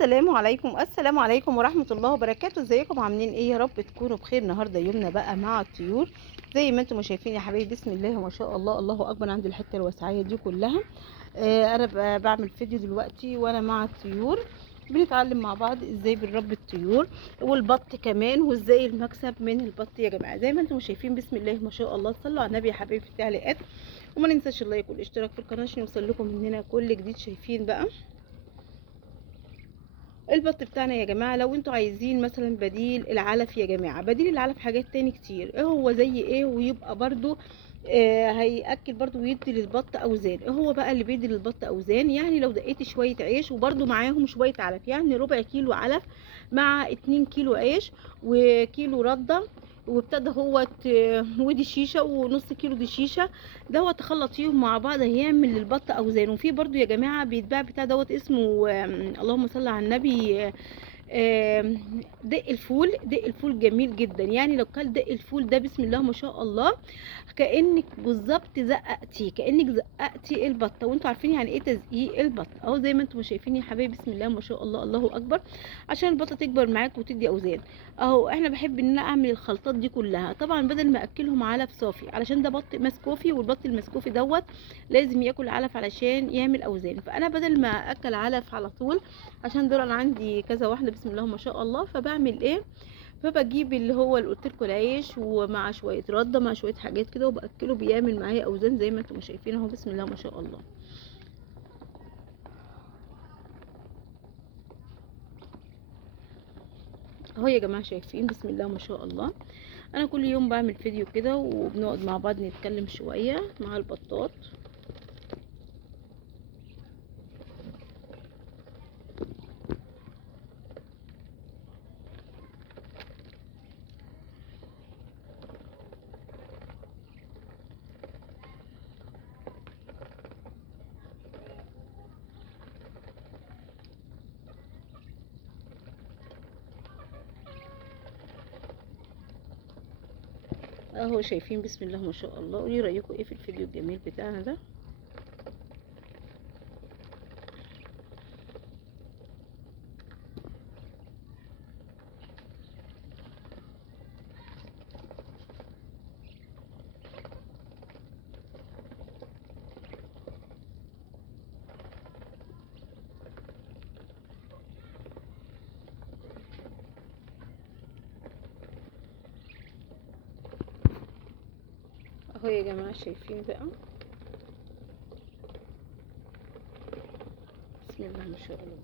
السلام عليكم ورحمة الله وبركاته. ازيكم عاملين ايه؟ يا رب تكونوا بخير. النهارده يومنا بقى مع الطيور زي ما انتم شايفين يا حبايبي. بسم الله ما شاء الله، الله اكبر. عندي الحته الوسعيه دي كلها. انا بعمل فيديو دلوقتي وانا مع الطيور، بنتعلم مع بعض ازاي بنربي الطيور والبط كمان، وازاي المكسب من البط يا جماعه. زي ما انتم شايفين بسم الله ما شاء الله. صلوا على النبي يا حبايبي في التعليقات، وما ننساش اللايك والاشتراك في القناه عشان يوصل لكم مننا كل جديد. شايفين بقى البط بتاعنا يا جماعه. لو انتوا عايزين مثلا بديل العلف يا جماعه، بديل العلف حاجات تاني كتير. ايه هو زي ايه؟ ويبقى برضو هياكل برضو ويدي للبط اوزان. ايه هو بقى اللي بيدي للبط اوزان؟ يعني لو دقيتي شويه عيش وبرضو معاهم شويه علف، يعني ربع كيلو علف مع 2 كيلو عيش وكيلو رده، وابتدى هو ودي شيشه ونص كيلو دي شيشه دوت، تخلطيهم مع بعض هيعمل للبط اوزان. وفي برضو يا جماعه بيتباع بتاع دوت اسمه اللهم صل على النبي، دق الفول. دق الفول جميل جدا، يعني لو كل دق الفول ده بسم الله ما شاء الله كانك بالظبط زققتي، كانك زققتي البطه. وانتوا عارفين يعني ايه تزقيق البط اهو، زي ما انتم شايفين يا حبايبي بسم الله ما شاء الله، الله اكبر. عشان البطه تكبر معاك وتدي اوزان اهو. احنا بحب ان انا اعمل الخلطات دي كلها طبعا بدل ما اكلهم علف صافي، علشان ده بط مسكوفي، والبط المسكوفي دوت لازم ياكل علف علشان يعمل اوزان. فانا بدل ما اكل علف على طول، عشان دول انا عندي كذا واحده بسم الله ما شاء الله، فبعمل ايه؟ فبجيب اللي هو اللي قلت لكم العيش ومع شويه رده مع شويه حاجات كده وباكله، بيعمل معايا اوزان زي ما انتم شايفين اهو بسم الله ما شاء الله. اهو يا جماعه شايفين بسم الله ما شاء الله. انا كل يوم بعمل فيديو كده وبنقعد مع بعض نتكلم شويه مع البطات. اهو شايفين بسم الله ما شاء الله. قولي رايكم ايه في الفيديو الجميل بتاعنا ده. اهو يا جماعه شايفين بقى بسم الله ما شاء الله.